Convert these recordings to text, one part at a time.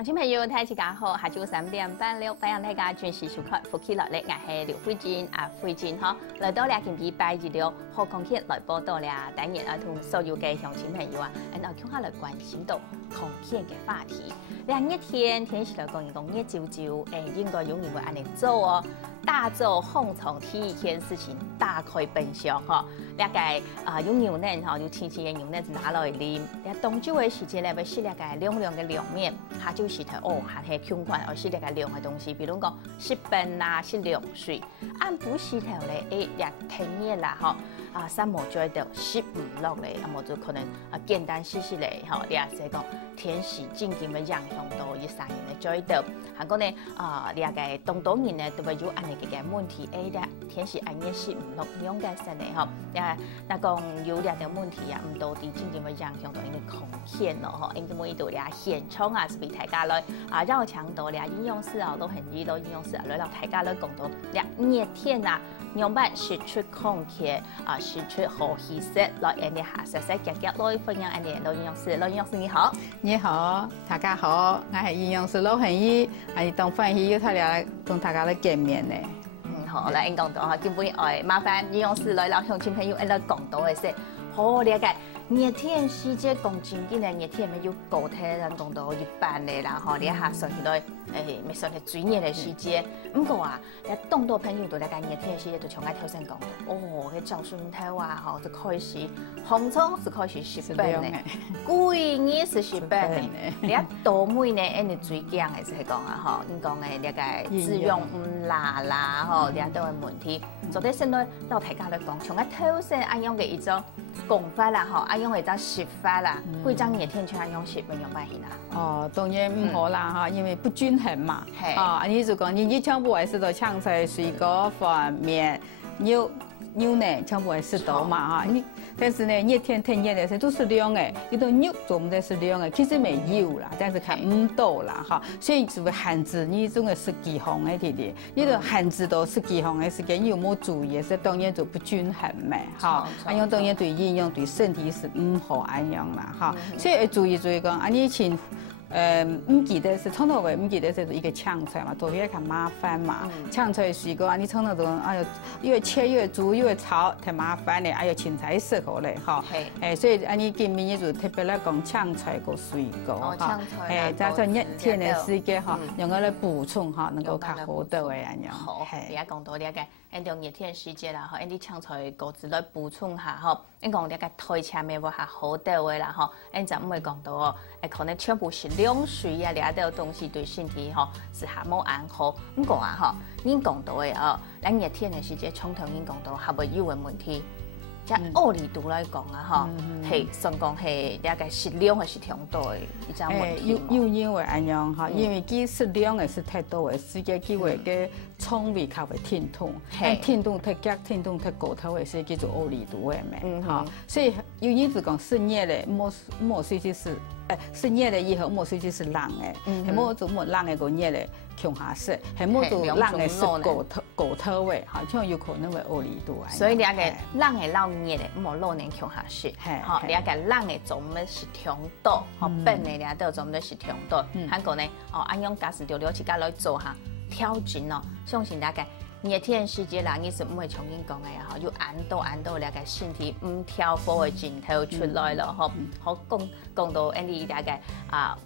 乡亲朋友，大家好，下晝3點半了，歡迎大家準時收看《福氣樂力》，我係劉慧珍慧珍哈，來到了今日拜日了，好空氣來報道了，當然同所有嘅鄉親朋友然後今下來關心到空氣嘅話題。熱天時來講熱焦焦，應該有人會安尼做哦，大做蝗蟲，第一件事情打開冰箱哈，有牛奶哈，有清清嘅牛奶拿來啉，冬酒嘅時節咧，要試涼涼嘅涼麵，下就是頭下係香款，而是涼嘅東西，比如講食飯啊，食涼水，按不時頭咧，天熱啦三毛追到食唔落嚟，冇就可能簡單試嚟，你也是講天時漸漸嘅影響到一三年嘅追到，韓國呢你個東人呢都會有安尼嘅問題，天時暗夜食唔落，用嘅時呢那講有啲問題唔到啲漸漸嘅影響到呢個空氣咯，應該每度現場是俾大家來繞牆到營養師都很熱到營養師來讓大家來講到熱天樣板釋出空氣釋出好氣色，來人哋下實夾來分享人哋老營養師，老營養師你好，你好，大家好，我係營養師老恆姨，係當歡喜要睇嚟同大家來見面呢。好，來講到基本麻煩營養師來讓鄉親朋友來講到嘅是好了解。熱天時節講真緊嘅熱天咪要高體人講到一般嘅啦，你下算起來咪算係最熱嘅時節。不過當到朋友到熱天時節，就像我頭先講到，佢早上頭就開始紅蔥是開始食飯嘅，貴嘢是食飯嘅。你多梅呢，你最驚嘅就係講你講嘅滋養唔辣啦，你都係問題。昨天先來到大家來講，從我頭先按樣嘅一種講法啦，按樣嘅一種食法啦，貴張熱天像按樣食，咪用辦法啦。當然唔好啦因為不均衡嘛。你就講你全部係食到青菜、水果、飯、麵、牛奶，全部係食到嘛但是呢，熱天天熱的時候都是涼的，有的肉做唔得是涼的，其實沒有啦，但是看唔到啦所以就會限制你種嘅食幾項嘅啲啲，你都限制到食幾項嘅時間，有冇注意，所以當然就不均衡咩按樣當然對營養對身體是唔好按樣啦所以要注意講，你前唔記得是從頭尾唔記得是一個搶菜嘛，做起來較麻煩嘛。搶菜水果你從頭到越切越煮越炒，太麻煩咧，芹菜適合咧所以你今年就特別來講搶菜個水果加上熱天嘅時間用佢來補充能夠較好到嘅樣。好，而家講到按照熱天時節啦啲搶菜個子來補充下你講推車咪會較好到嘅啦你就唔會講到可能全部是涼水你啲東西對身體是下冇安好。不過你講到嘅咱熱天嘅時節，從頭已經講到係咪有嘅問題？即奧利度來講係算講係適量嘅是挺多嘅一種問題。有因為安樣因為佢適量嘅是太多嘅，時間佢會嘅腸胃較會疼痛，疼痛太急，疼痛太高頭嘅是叫做奧利度嘅咩？所以有因就講是熱嘅，冇水就是是熱嘅以後冇水就是冷嘅，係冇做冇冷嘅個熱嘅強下食，係冇做冷嘅是高頭嘅，像有可能會奧利度。所以你冷嘅老熱嘅冇老年強下食，你冷嘅做咩是挺多，本嘅你都做咩是挺多。韓國呢按樣假使條了自己來做下調整相信大家熱天時節啦，你是唔會重新講嘅要按到你個身體唔調和嘅鏡頭出來咯好講到你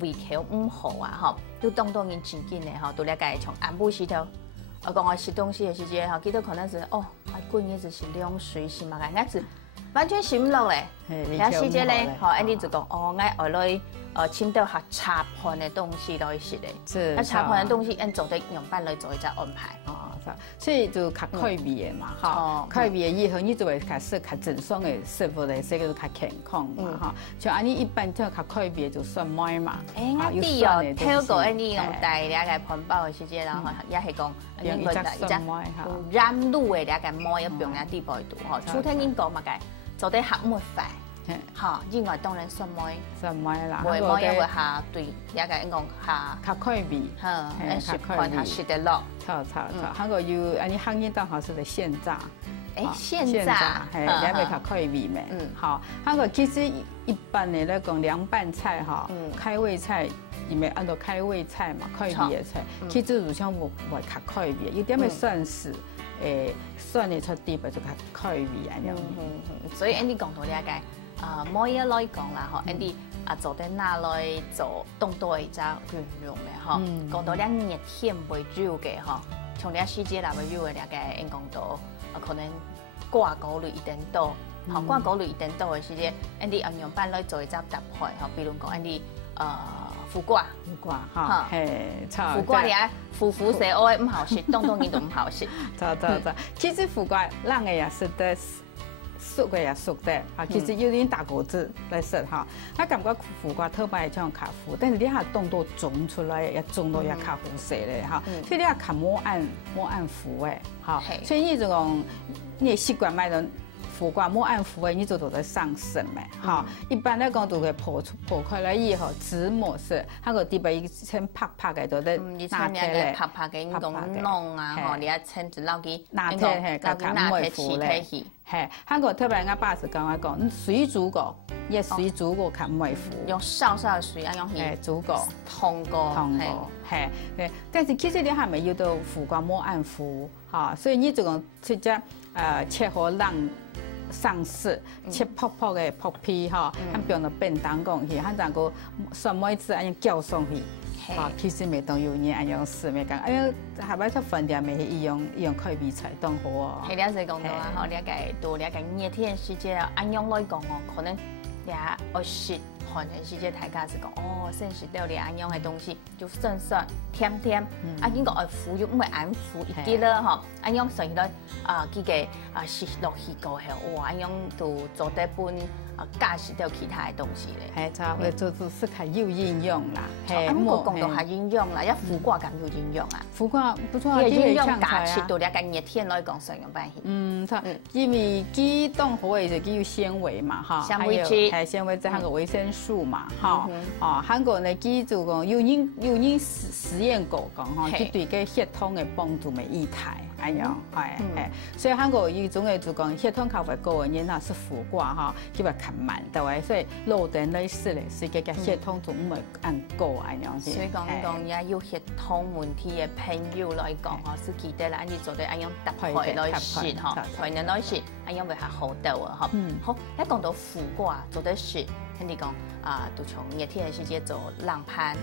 胃口唔好都當然真緊嘅到你個從按部時頭。我講食東西嘅時節記得可能是貴嘢就是涼水是嘛嘅，我是完全食唔落嚟。有時節咧你就講我來請到下茶盤嘅東西來食咧，茶盤嘅東西做啲樣板來做一隻安排。所以就較開胃嘅嘛開胃嘅以後你就會較食較正爽嘅食物嚟食個較健康嘛像你一般就較開胃就酸麥嘛。我啲聽過你用大啲嘅盤包嘅時節啦，也係講用一隻酸麥染滷嘅啲嘅麥一樣嘅啲擺度初聽你講嘛嘅做啲黑麥飯。另外當然酸麥啦，麥也會下對一個講下較開胃，食飯下食得落。韓國有你韓語當好是的現炸，現炸係也會較開胃咩？韓國其實一般嚟講涼拌菜開胃菜因为按照开胃菜嘛，开胃的菜，其实就像无较开胃，有点嘅酸是，酸的出底就较开胃安样。所以你讲到了解，每一来讲啦，吼，你做啲哪来做动作嘅只运用嘅，吼，讲到了热天为主嘅，吼，从了世界来为主嘅了解，因讲到可能挂钩率一点多。好，挂钩率一点多的时间，你用班来做一只搭配，哈，比如讲你副挂哈，嘿，副挂你啊，副蛇我唔好食，动你都唔好食。错，其实副挂人个也是得熟个也熟得，啊，其实有点大果子来食哈。我感觉副挂特别像卡糊，但是你下动作种出来也种到也卡糊色嘞哈。所以你要卡莫按糊诶，哈。所以你这种你习惯买的。副挂莫按服诶，你就都在上身嘛，哈。一般来讲都会破开来以后，纸膜是，它个底边一层拍嘅，都在拿铁咧，拍嘅，你讲弄啊，吼，你啊层一捞起，拿铁嘿，个唔会糊咧，嘿，它个特别俺爸是讲水煮过，也水煮过较唔会糊，用少的水啊，用去煮过，通过，嘿，但是其实你还没有到副挂莫按糊，哈，所以你这个直接切好让。上市切泡泡的泡皮哈，咱变到便当讲去，咱整个什么子安样叫上去，啊，其实没当有人安样事没讲，哎呀，下摆出饭店咪是一样开胃菜当好哦。系了解讲到啊，吼，了解多了解热天时节啊，安样来讲哦，可能也爱食。寒的时节，大家是讲哦，sen食到你安样的东西就酸甜，应该爱服又唔会安服一啲啦，吼，安样上起来几个食落去过后，哇，安样都做得本驾驶到其他的东西咧。系差不多就是较有营养啦。我讲到下营养啦，一副挂咁有营养啊。副挂不错啊，营养价值到了个热天来讲上用办法。因为鸡冻好诶，就有纤维嘛，哈，纤维质，还纤维质，还有维生素嘛，哈，韩国呢，鸡就讲有人实验过讲哈，佢对个血统的帮助咪一台，哎呀，所以韩国有种诶就讲血统较会高的人那是副挂哈，佢话较慢，对哇，所以老点类似咧，是个血统就唔会按高哎样子。所以讲也有血统问题的朋友来讲哈，是记得啦，你做对按样搭配来食哈，配人来食，按样会较好到啊哈。好，一讲到副挂做得食。你讲都从热天的时节做冷盘，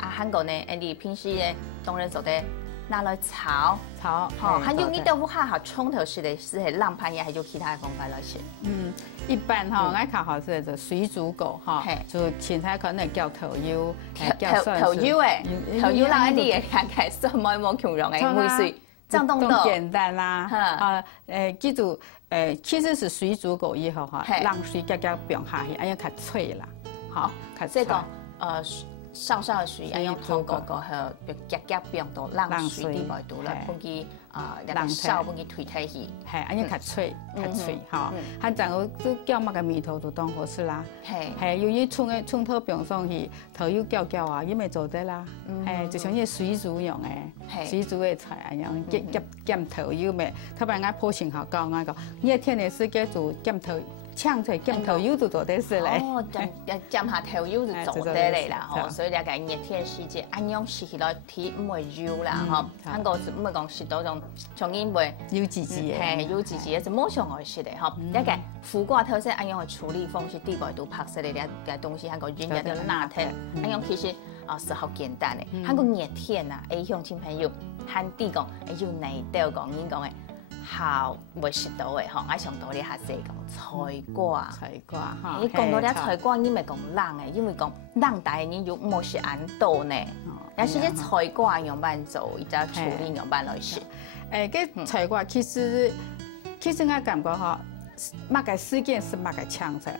韩国呢，你平时呢当然做得拿来炒，还有你都不还好冲头式的是冷盘也还有其他的方法来吃。一般哈，我看好是就水煮过哈，就芹菜可能叫头油，头油诶，头油让你也看看什么冇强容诶，会水。这样动作简单啦，记住，其实是水煮过以后哈，让水加冰下去，哎呀，较脆啦，好，较脆。这个少的水，哎用通过后，就加冰到让水底外度了，分去让烧分去推开去，系，哎呀，较脆，哈，还整个都叫乜个米头就当好事啦，系，由于葱头冰上去，头又叫啊，因为做得啦，就像那水煮用诶，水煮的菜一样，减头油咩，特别俺普信好教俺讲，热天的时间做减头。呛出减头油就做得是嘞。哦，减下头油就做得嚟啦，吼，所以了解热天时节，按样食起来天唔会油啦，吼。韩国是唔会讲食到种从因为油滋滋嘅，嘿，油滋滋嘅是冇上爱食的，吼。了解副挂特色按样嘅处理方式，地外都拍摄的个东西，韩国人家的拿铁，按样其实是好简单的。韩国热天啊，向亲朋友喊地讲，要内调讲应讲嘅。好袂食到的吼，我上到你下是讲菜瓜，哈。你讲到了菜瓜，你咪讲冷的，因为讲冷大人又冇食安多呢。但是这菜瓜用办做，伊只处理用办来食。个菜瓜其实我感觉哈，乜个事件是乜个抢菜。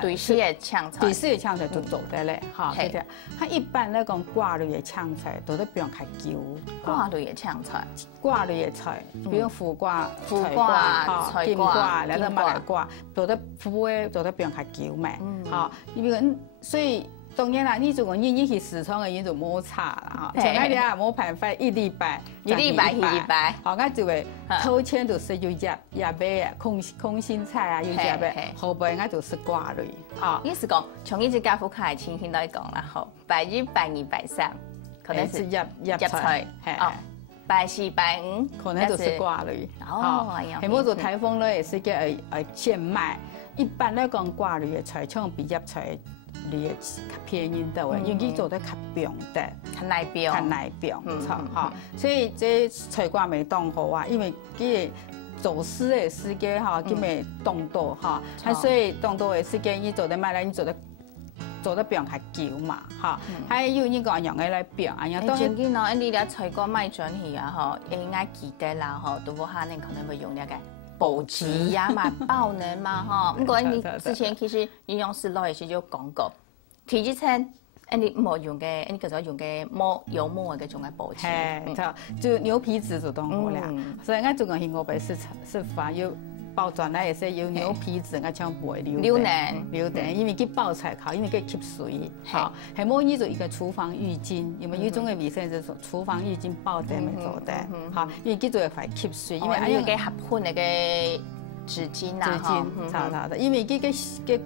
对式的抢菜，对式的抢菜就做得嘞，哈，对的。它一般来讲挂类的抢菜，都得不用开久。挂类的抢菜，挂类的菜，比如副挂、菜挂、然后乜个挂，都得副的都得不用开久嘛，好，因为所以当然啦，你如果你去时常的，你就摩擦啦哈。像我哋摸排法1礼拜，好，我就会头前就是有叶贝啊，空心菜啊，有叶贝，后边我就是挂类。好，意思讲，从一只家父开情形来讲啦，吼，拜1、拜2、拜3，可能是叶菜，哦，拜4、拜5，可能就是挂类。哦，系冇做台风咧，也是叫贱卖。一般来讲，挂类的菜，像比叶菜。你较便宜的话，因为做得较平的，较耐平，错哈。所以这菜瓜没冻好啊，因为佢走私的时间哈，佢咪冻到哈，所以冻到的时间，你做得卖咧，你做得平较久嘛哈。还有你讲用个来平，哎呀，当然咯，你咧菜瓜卖转去啊吼，应该记得啦吼，都无可能可能会用那个。保质呀嘛，爆能嘛哈。不过你之前其实营养师老也是就讲过，体脂秤，你冇用嘅，你其實用嘅有冇嘅種嘅保質。就牛皮紙就當好啦。所以我做個係我哋是法有包裝咧，也是有牛皮紙，我將不會留電，因為佢包出嚟因為佢吸水。好，係冇呢種一個廚房浴巾，因為有種嘅衛生就係廚房浴巾包點嚟做的。好，因為佢做係吸水，因為呢個合款那個紙巾啊，差的，因為佢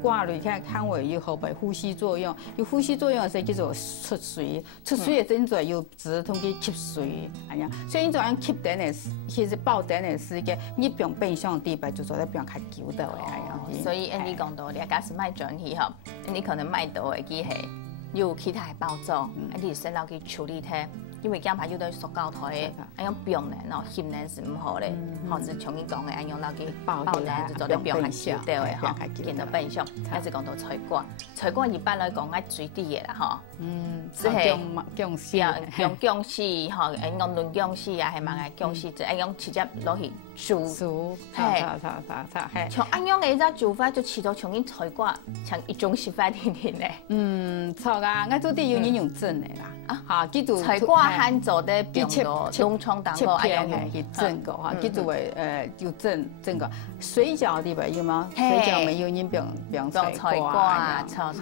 掛類佢香味有後邊呼吸作用，有呼吸作用嘅時候叫做出水嘅真在有止痛去吸水，係呀，所以你就樣吸電嘅，其實爆電嘅時間，你不用變相地白就做得比較久的位，係呀。所以你講到你假使賣轉去嗬，你可能賣到嘅機係有其他嘅包裝，你先攞去處理它。因為驚怕有對塑膠台，按樣冰呢，喏，鹹呢是唔好咧，或者像你講嘅，按樣攞去爆呢就做得冰係少啲嘅，嗬，見到變相。一直講到菜瓜，菜瓜一般來講係最低嘅啦，嗬。即係薑絲，用薑絲，嗬，按用嫩薑絲啊，係嘛嘅薑絲，就按樣直接攞去煮。係，像按樣嘅一煮法就似到像啲菜瓜，像一種食法甜甜咧。錯噶，我做啲要用蒸嘅啦。啊，記住菜瓜หั่做得變咗農場當個切片係蒸個哈，記住為要蒸個水餃啲吧，有嗎？水餃咪要用冰菜瓜，錯。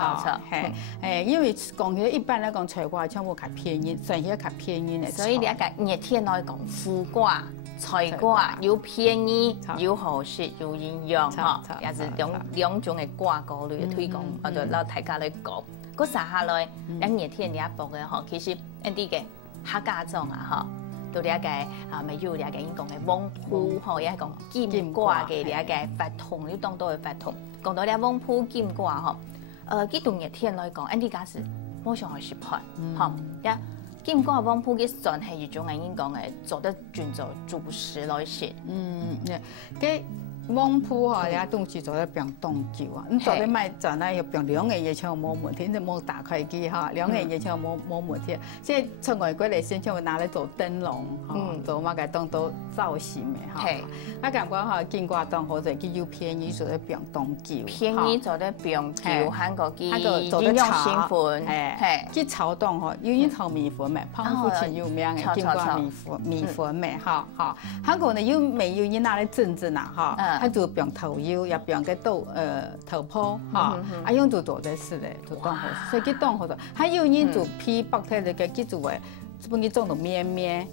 係，因為講起一般嚟講菜瓜全部較便宜，算係較便宜嘅。所以你一個熱天來講，苦瓜、菜瓜又便宜又好食又營養，哈，也是兩種嘅瓜果類嘅推廣，我就攞大家嚟講。嗰撒下來，兩熱天你一薄嘅嗬，其實一啲嘅客家種啊嗬，到你一個咪要你一個應講嘅黃鋪嗬，一個金瓜嘅你一個發痛，要當到嘅發痛。講到你黃鋪金瓜嗬，幾度熱天來講，一啲假是冇上去食盤，嗬，一金瓜黃鋪嘅算係一種應講嘅做得轉做主食來食。嘅。黃鋪嗬，啲東西做得變凍久啊！你做得賣陣咧，又變2個月前冇問題，你冇打開機嚇，2個月前冇問題。即係從外國嚟先，就會拿嚟做燈籠，做乜嘅當到造型嘅嚇。我感覺嚇，金瓜當好就佢又便宜，做得變凍久。便宜做得變久，韓國嘅做得炒粉，佢炒當嗬，要用炒米粉咩？澎湖前有名嘅金瓜米粉咩？嚇嚇，韓國呢又未要拿嚟蒸啊嚇。佢就用頭油，又用嘅頭泡，嚇，用就做得事咧，就當好，所以佢當好咗。還有人就批白睇嚟嘅，佢就會，本佢種到麵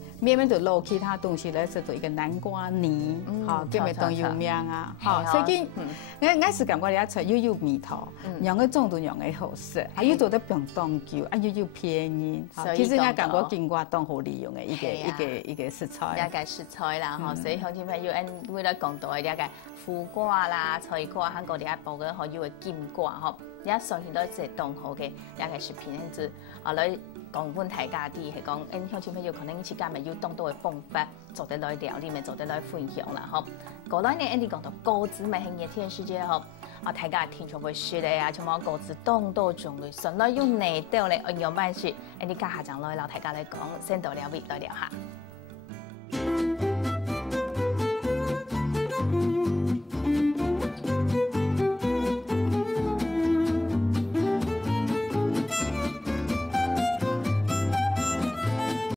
就撈其他東西咧，就做一個南瓜泥，嚇，佢咪當有名啊，嚇，所以佢，我是感覺你一出又有味道，讓佢種到讓佢好食，又做得平當久，又便宜，其實我感覺金瓜當好利用嘅一個食材，一個食材啦，嚇，所以鄉親朋友，為了講到嘅一個苦瓜啦、菜瓜，韓國啲一部嘅可以為金瓜，嗬，而家上現到即係當好嘅一個食品，因此啊來。講本大家啲係講，鄉親朋友可能呢次間咪要當到嘅方法，做得來料理咪做得來分享啦，嗬。過來呢，Andy 講到果子咪係熱天時節嗬，大家聽從會説咧啊，像講果子當多種類，順來用內道咧，用慢説，Andy 家下就來老大家嚟講，先到了尾來聊下。